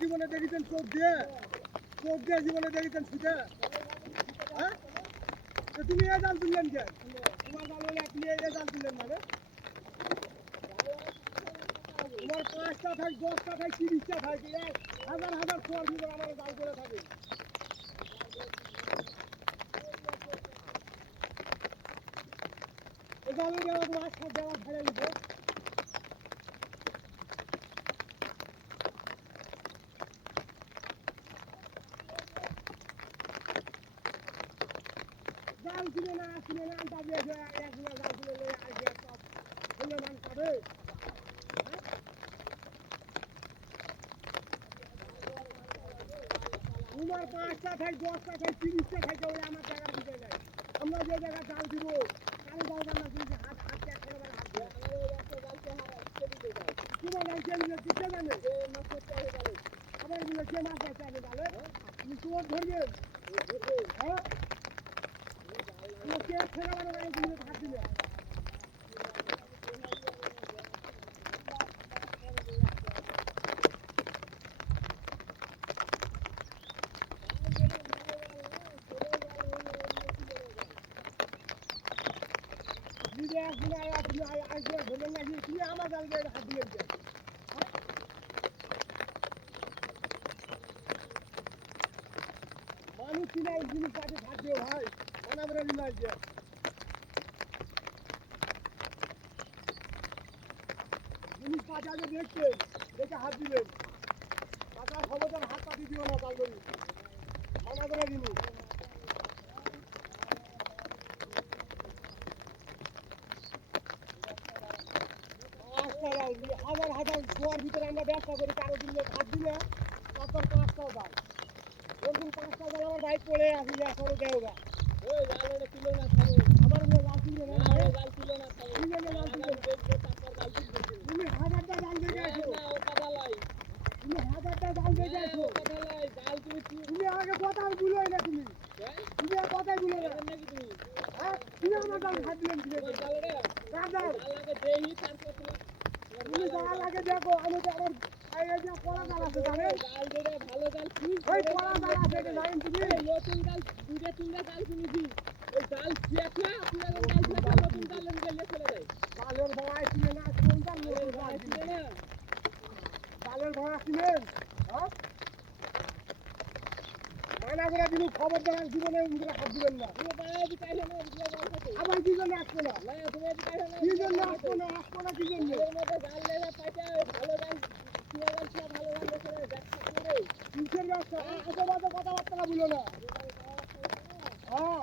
জীবনে দেখেছেন চোখ দিয়ে জীবনে দেখেছেন ছুটে হ্যাঁ তুমি এ জাল তুললেন কে তোমার জাল হলে আপনি এ জাল তুললেন মানে তোমার 5টা থাক 10টা থাক 30টা থাক হাজার হাজার ফোয়ার ভিতরে আমার জাল করে থাকে এই জালে দেওয়া মাছ খাওয়া দেওয়া ছেড়ে দিতে জাল কিনে না আনতা দিয়ে এক জাল কিনে লয়ে আইছে সব হলো মান পাবে তোমার 5টা থাক 10টা থাক 30টা থাক ওই আমার টাকার দিতে নাই আমরা যে জায়গা জাল দিব কারো জাল না কিন্তু হাত এক করে হাত দিয়ে আমাদের একটা জালকে হাত দিতে যায় তোমার জাল কে নিয়ে দিতে জানে যে মাছ করতে হবে জালে আবার বলে কে মাছ করতে হবে জালে তুমি তোমার ধরবে হ্যাঁ কে ছেড়ে মানে গায়ে তুমি হাত দিলে মানুষ কিনা এই জিনিস কাছে থাকবে ভাই মানা করে নিয়ে জিনিস কাছে আগে দেখছেন দেখে হাত দিবেন টাকার খবরদার হাত পাতি দিও না তাল করি মানা করে জিনিস হাজার হাজার গোয়ার ভিতরে আমরা ব্যবসা করি কারো দিলে হাত দিলে তখন 5টাও দাম এরকম 5টা জাল আমার বাইক পড়ে আসি যে এখনো দেওগা ওই জাল ওটা কিলো না খাবো আমার জাল কিলো না জাল কিলো না খাবো কিলো না জাল কিলো দেখবে তারপর জাল কিলো তুমি হাজারটা জাল দেখে আসো না ও কথা লাই তুমি হাজারটা জাল দেখে আসো কথা লাই জাল তুমি আগে কথা বলোই না তুমি কথাই বলো না নাকি তুমি হ্যাঁ তুমি আমার জাল হাত দিলেন কি জাল রে জাল আগে দেই তারপর তুমি জাল আগে দেখো আমি তো আমার এই যে পড়া জাল আছে জানেন জাল যেটা ভালো জাল কি ওই পড়া জাল আছে এটা জানেন তুমি নতুন জাল দুইটা তিনটা জাল কিনেছি এই জাল ফিয়াফিয়া পুরো জাল ফিয়াফিয়া নতুন জাল নিয়ে চলে যায় জালের ভাড়া কিনে না কোন জাল নতুন জাল কিনে না জালের ভাড়া কিনেন হ্যাঁ মানা করে দিন খবরদার জীবনে উনরা হাত দিবেন না তুমি বাইরে দি কাইলে না ভিডিও জাল থাকে আবার কি জন্য আসছো না না তুমি দি কাইলে না কি জন্য আসছো না কি জন্য এর মধ্যে জাল লেগা পাইটা ভালো জাল ভালো জাল করে ব্যবসা করে কিসের ব্যবসা আজেবাজে কথাবার্তা বলো না হ্যাঁ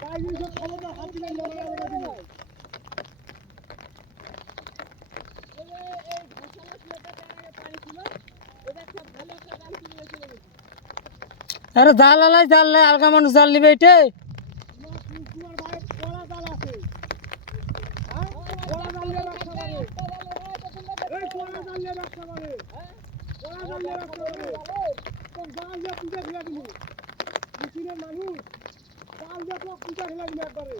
তাই জিনিস খবরদার হাত দিবেন না মানা করে দিন এই ঘাসালা ছেলেটা আগে পানি ছিল এটা একটা ভালো একটা জাল কিনে চলে গেছে আরে জাল আলাই জাল লাই আলগা মানুষ জাল নিবে এটে তোমার ভাই পড়া জাল আছে হ্যাঁ পড়া জাল নিয়ে ব্যবসা করে এই পড়া জাল নিয়ে ব্যবসা করে হ্যাঁ পড়া জাল নিয়ে ব্যবসা করে তো জাল নিয়ে পূজা ফেলা দিল মুসলিমের মানুষ জাল দিয়ে তো পূজা ফেলা দিল একবারে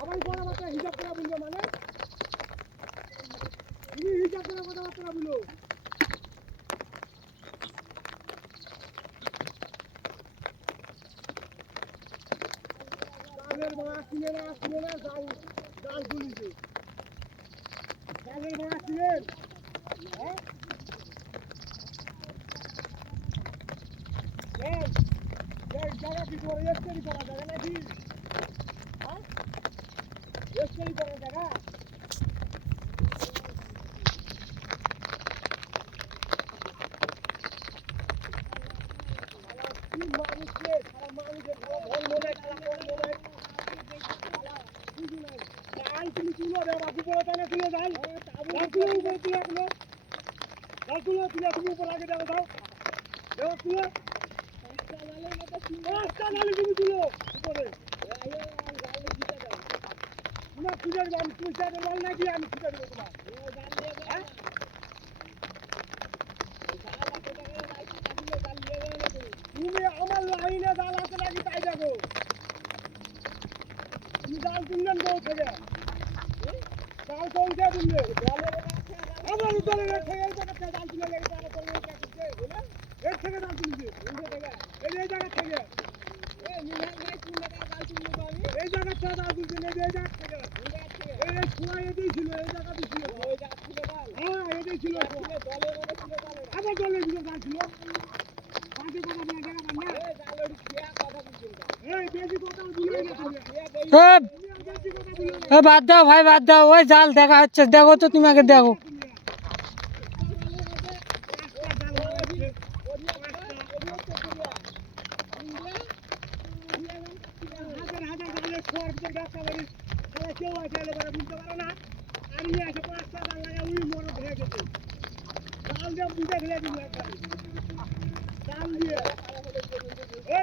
আবার কথাবার্তা হিসাব করা বলবে মানে তুমি হিসাব করে কথাবার্তা বলো জালের ভাড়া কিনে না জাল গুলিছে জালের ভাড়া কিনেন হ্যাঁ জায়গা কি তোমার এসকারি করা জায়গা নাকি হ্যাঁ এসকারি করা জায়গা মানুষকে সারা মানুষের জাল তুমি তুলো রে বাবু বড় টানে তুলে যাই তুলে উপরে তুলে তুলে জাল তুলে তুলে তুমি উপর আগে যাও দাও দেও তুলে পাঁচটা জালে তুমি তুলো উপরে তোমার খুঁজে দেবো আমি তুমি চাইতে বল নাকি আমি খুঁজে দেবো তোমার হ্যাঁ তুমি আমার লাইনে জাল আছে নাকি তাই দেখো থেকে জাল তো উঠে দিলে আবার উঠে রেট থেকে এই জায়গা থেকে জাল তুলে লেগে আবার তোর রেট রাখছে বলে রেট থেকে জাল তুলছি এই জায়গা থেকে এই জায়গা থেকে জাল তুলছি এই জায়গা থেকে এই খোলা এটাই ছিল এই জায়গা ছিল হ্যাঁ এটাই ছিল আবার জলে ছিল জাল ছিল পাঁচে কথা বলা জায়গা না এই বেশি কথা ভুলে গেছে বাদ দাও ভাই, বাদ দাও। ওই জাল দেখা হচ্ছে, দেখো তো তুমি আগে দেখো।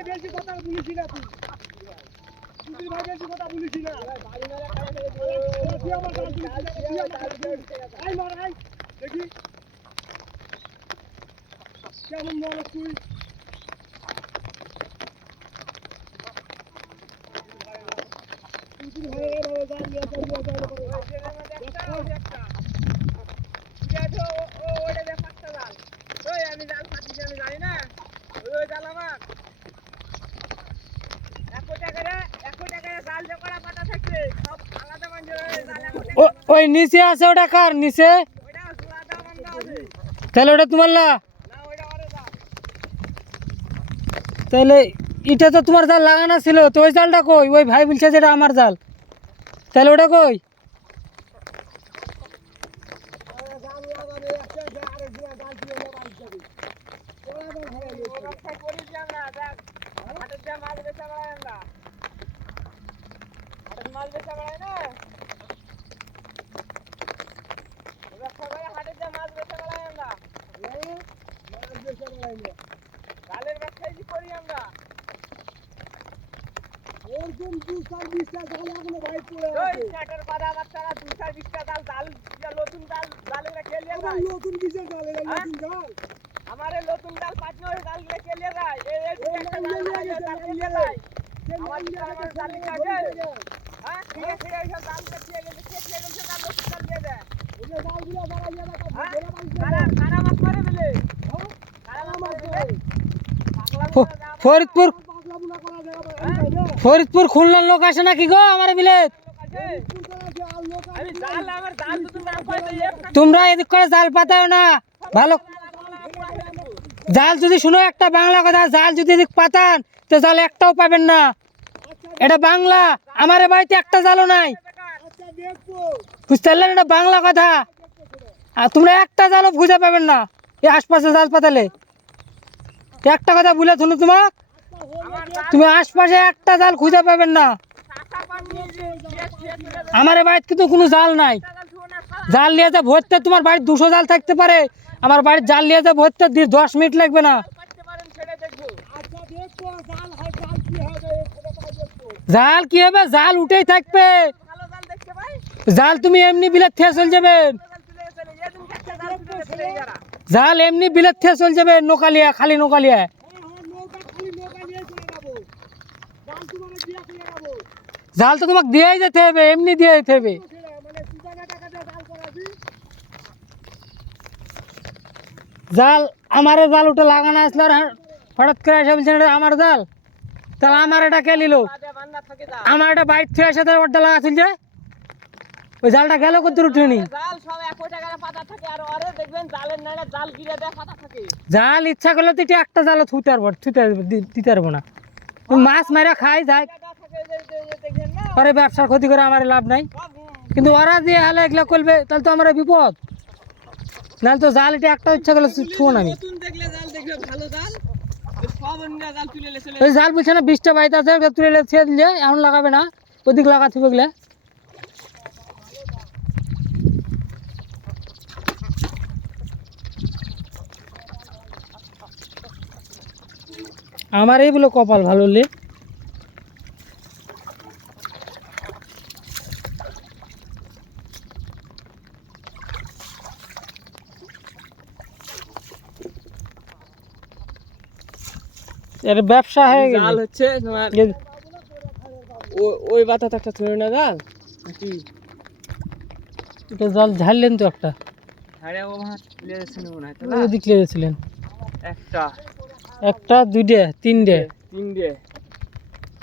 বেশি কথা বলিস না তুই বেশি কথা বলিস না দেখি কেমন মনে তুই আমি জাল পাচ্ছি আমি জানি না ওই জাল আমার 1 টাকা জাল যে করা পাতা থাকছে সব আলাদা জাল ওই নিচে আছে, ওটা কার নিচে? ওটা জোড়াটা বান্ধা আছে। তাহলে ওটা তোমার না? না ওটা ওরে জাল। তাহলে এটা তো তোমার জাল লাগানো ছিল, তো ওই জালটা কই? ওই ভাই বলছে যেটা আমার জাল, তাহলে ওটা কই? জাল লাগাবে একটা আর জোড়া জাল দিয়ে লাগাই যাবে ওরা ধরে রক্ষা করি যে আমরা দেখ হাটের যা মাছ বেচা বেড়াই আমরা হাটের মাছ বেচা বেড়াই না রক্ষা করে হাটের যা মাছ বেচা বেড়াই আমরা মাছ বেচা বেড়াই না জালের ব্যবসায় কি করি আমরা ওরকম 2-20টা জাল এখনো বাইর করে আছে ওই চাটার বাদা বাচ্চারা 2-20টা জাল জাল নতুন জাল জালেরা খেলিয়ে যায় নতুন কিসের জাল এরা নতুন জাল আমারে নতুন জাল পাঁচনো জাল গুলো খেলিয়ে যায় এই একটা জাল খেলিয়ে যায় আমার আমার জাল কাটে হ্যাঁ ঠিক আছে এই সব জাল খেলিয়ে গেছে খেলিয়ে গেছে জাল নতুন জাল দিয়ে দেয় এই যে জালগুলো বাড়াই যাবে কারা মাছ করে বলে হ্যাঁ কারা মাছ করে ফরিদপুর ফরিদপুর খুলনার লোক আসে নাকি গো আমার বিলেত? তোমরা এদিক করে জাল পাতাও না ভালো। জাল যদি শুনো একটা বাংলা কথা, জাল যদি এদিক পাতান তো জাল একটাও পাবেন না। এটা বাংলা, আমার বাড়িতে একটা জালও নাই, বুঝতে পারলেন? এটা বাংলা কথা। আর তোমরা একটা জালও খুঁজে পাবেন না এই আশপাশে জাল পাতালে। একটা কথা বলে শুনো, তোমাক তুমি আশপাশে একটা জাল খুঁজে পাবেন না। আমার বাড়িতে কিন্তু কোনো জাল নাই। জাল নিয়ে যা ভরতে তোমার বাড়ির 200 জাল থাকতে পারে, আমার বাড়ির জাল নিয়ে যা ভরতে 10 মিনিট লাগবে না। জাল কি হবে? জাল উঠেই থাকবে। জাল তুমি এমনি বিলেত থেকে চলে যাবেন, জাল এমনি বিলেত থেকে চলে যাবে। নোকালিয়া, খালি নোকালিয়া জাল তো তোমাকে দিয়েই যেতে হবে, এমনি দিয়ে যেতে হবে। জাল আমার জাল উঠে লাগানো আসলো আর হঠাৎ করে এসে বলছেন এটা আমার জাল, তাহলে আমার এটা কে নিল? আমার এটা বাইক থেকে এসে ওটা লাগা চলছে, ওই জালটা গেল কত উঠেনি। জাল ইচ্ছা করলে তো একটা জালও ছুটে পারবো, দিতে পারবো না। মাছ মারা খাই যায়, পরে ব্যবসার ক্ষতি করে আমার লাভ নাই। কিন্তু ওরা দিয়ে হালে এগুলো করবে তাহলে তো আমার বিপদ। নাহলে তো জাল এটা একটা ইচ্ছা করলে ছুঁয়ো না আমি। ওই জাল বলছে না 20টা বাইতে আছে, তুলে ছেড়ে দিলে এখন লাগাবে না, ওদিক লাগাতে হবে এগুলো। আমার এইগুলো কপাল ভালো হলে এর ব্যবসা হয়ে গেল। জাল হচ্ছে তোমার ওই বাতা একটা ধরে না জাল কি এটা জাল ঝাড়লেন তো একটা, হাড়ে ও মাছ লেগেছিল মনে হয়, তাই না? ওই দিক লেগেছিলেন। একটা একটা, দুইটা, তিনটে। তিনটে,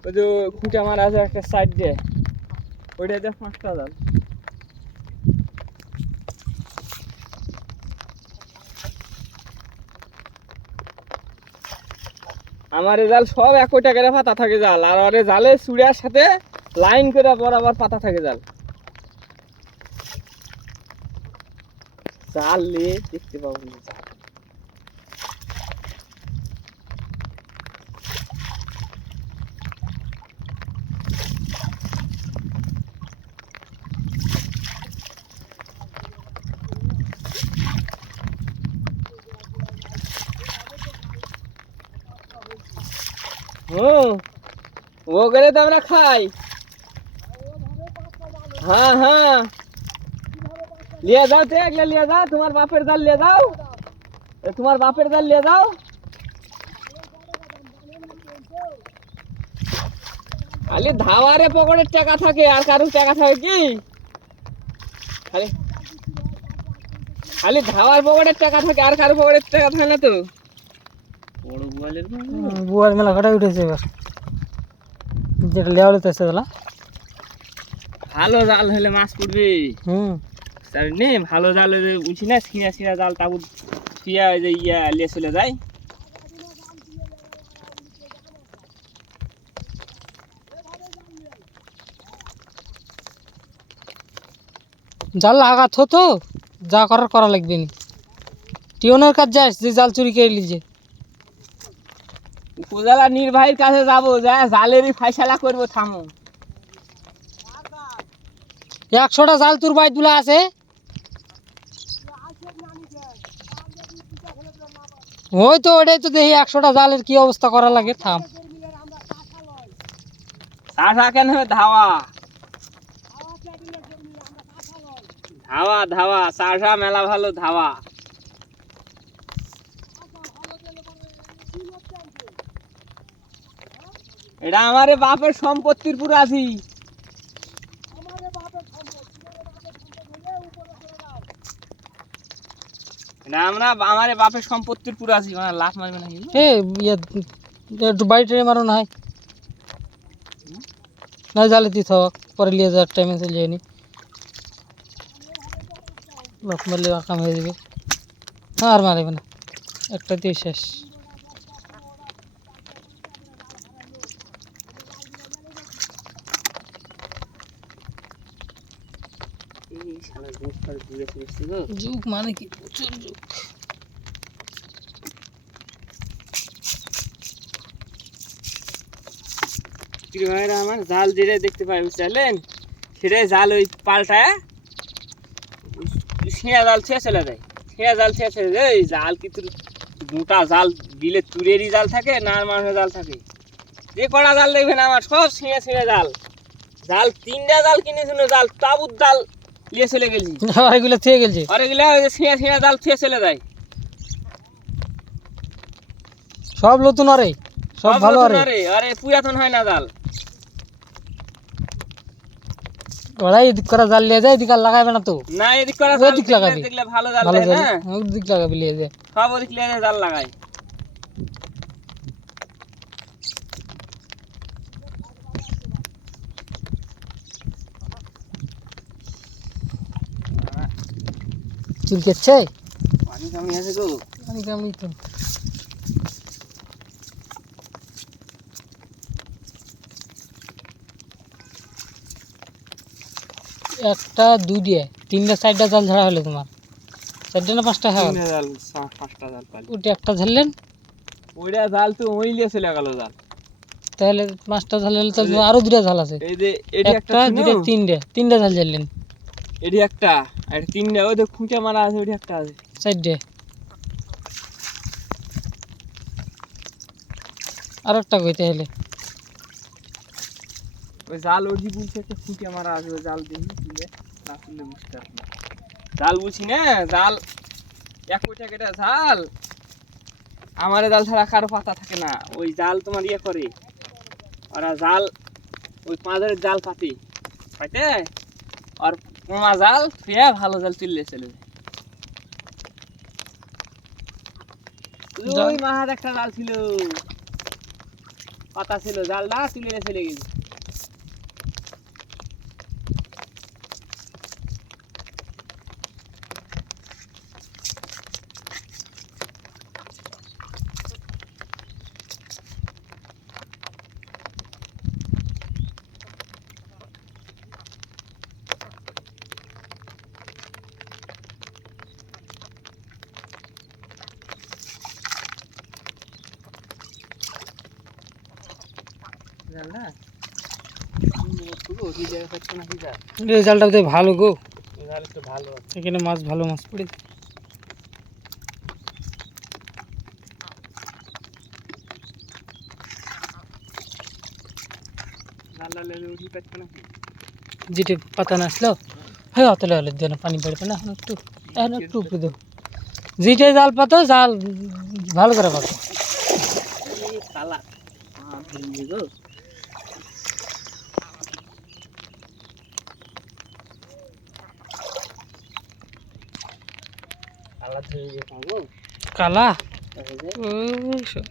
ওই যে খুঁটে মারা আছে একটা সাইড দিয়ে, ওইটাতে 5টা জাল। আমার জাল সব একই টাকার পাতা থাকে জাল, আর ওরে জালে চুড়ার সাথে লাইন করে বরাবর পাতা থাকে জাল। জাল নিয়ে দেখতে পাবো না জাল। ও করে তো আমরা খাই। হ্যাঁ হ্যাঁ, লিয়ে যাও তো, এগুলো লিয়ে যাও, তোমার বাপের জাল লিয়ে যাও, তোমার বাপের জাল লিয়ে যাও। খালি ধাওয়ারে পকেটের টাকা থাকে, আর কারোর টাকা থাকে কি? খালি খালি ধাওয়ার পকেটের টাকা থাকে, আর কারোর পকেটের টাকা থাকে না তো। বড় গোয়ালের বুয়ার মেলা ঘাটাই উঠেছে এবার, যেটা লেওয়া হইতেছে বেলা। ভালো জাল হলে মাছ পড়বে। হুম, স্যার নে ভালো জাল উঠি না, ছিঁড়া ছিঁড়া জাল তাবু ছিঁড়া ওই যে লিয়ে চলে যায়। জাল আঘাত হতো, যা করার করা লাগবে নি। টিউনের কাজ যাস, যে জাল চুরি করে লিজে। উপজেলা নির্বাহীর কাছে যাবো, যা জালেরই ফাইসালা করবো, থামো। 100টা জাল তোর বাইর দুলা আছে। ওই তো ওটাই তো দেখি 100টা জালের কি অবস্থা করা লাগে। থাম, সাসা কেন হবে? ধাওয়া ধাওয়া ধাওয়া, সাসা মেলা ভালো ধাওয়া। এটা আমারে বাপের সম্পত্তির পুরো আছি। এটা আমরা আমারে বাপের সম্পত্তির পুরো আছি, মানে লাভ মারবে নাকি? এ ইয়ে, একটু বাড়ি টাড়ি মারো না হয়, না জালে দিতে হোক, পরে লিয়ে যাওয়ার টাইমে চলে যায়নি, লাফ মারলে কাম হয়ে যাবে। হ্যাঁ, আর মারবে না, একটা দিয়ে শেষ। এই শালা গোস করে দূরে চলেছে গো। যুগ মানে কি, প্রচুর যুগ। প্রিয় ভাইরা আমার, জাল যেটা দেখতে পাই বুঝলেন, সেটাই জাল ওই পাল্টায় ছিঁড়া জাল ছেড়ে চলে যায়। ছিঁড়া জাল ছেড়ে চলে যায়, এই জাল কিন্তু গোটা জাল দিলে তুরেরই জাল থাকে না, আর মানুষের জাল থাকে। যে কটা জাল দেখবেন আমার সব ছিঁড়ে ছিঁড়ে জাল। জাল 3টা জাল কিনেছিল, জাল তাবুত জাল নিয়ে চলে গেছি। আর এগুলো থেকে গেছে, আর এগুলা ওই যে ছিঁড়া ছিঁড়া জাল ছেড়ে চলে যায়। সব নতুন, আরে সব ভালো, আরে আরে পুরাতন হয় না জাল। ওরাই এদিক করা জাল লিয়ে যায়, এদিক আর লাগাবে না তো। না, এদিক করা ওই জাল দিক লাগাবি, দেখলে ভালো জাল ভালো দেয় জাল না, ওদিক লাগাবি লিয়ে যায়। সব ওদিক লিয়ে জাল লাগায়। চুল কেটছে, পানি কামি আছে গো। পানি কামড়ি তো। একটা, দুইটা, 3টা, 4টা জাল ঝাড়া হলো তোমার। 4টা না 5টা? হ্যাঁ, 5টা জাল পালি। ওইটা একটা ঝাড়লেন, ওইটা জাল তো ওই লিয়ে চলে গেল জাল। তাহলে 5টা ঝাল হলে তো আরো 2টা ঝাল আছে। এই যে এটি একটা, একটা, দুইটা, 3টা ঝাল ঝাড়লেন। এটি একটা, আর 3টা ওই যে খুঁটে মারা আছে, ওইটি একটা আছে। 4টে, আর একটা কই তাহলে? ওই জাল ওঠি বলছে একটা খুঁটে মারা আছে, ওই জাল দেখি তুলে, না তুললে বুঝতে পারবি না। জাল বুঝি না, জাল 1 টাকা জাল, আমার জাল ছাড়া কারো পাতা থাকে না। ওই জাল তোমার ইয়ে করে, ওরা জাল ওই পাঁচের জাল পাতি পাইতে আর পোনা জাল ফিয়া ভালো জাল তুললে চলে যায়। ওই মাহাত একটা জাল ছিল, পাতা ছিল, জালটা তুলে চলে গেছে। জালটা পুরো ওই জায়গা থাকছে নাকি জাল? এই জালটা বোধহয় ভালো গো, জাল একটু ভালো আছে। এখানে মাছ ভালো মাছ পড়েছে। জালটা লেগে উঠি পাচ্ছে নাকি? যেটা পাতা না আসলো হ্যাঁ অতলে হলে যেন পানি পড়বে না, এখন একটু উপরে দেবো। যেটাই জাল পাতো জাল ভালো করে পাতো। এই কালা ভেঙে গো। কালা ধরে গেছে গো। কালা এই যে ওই সব।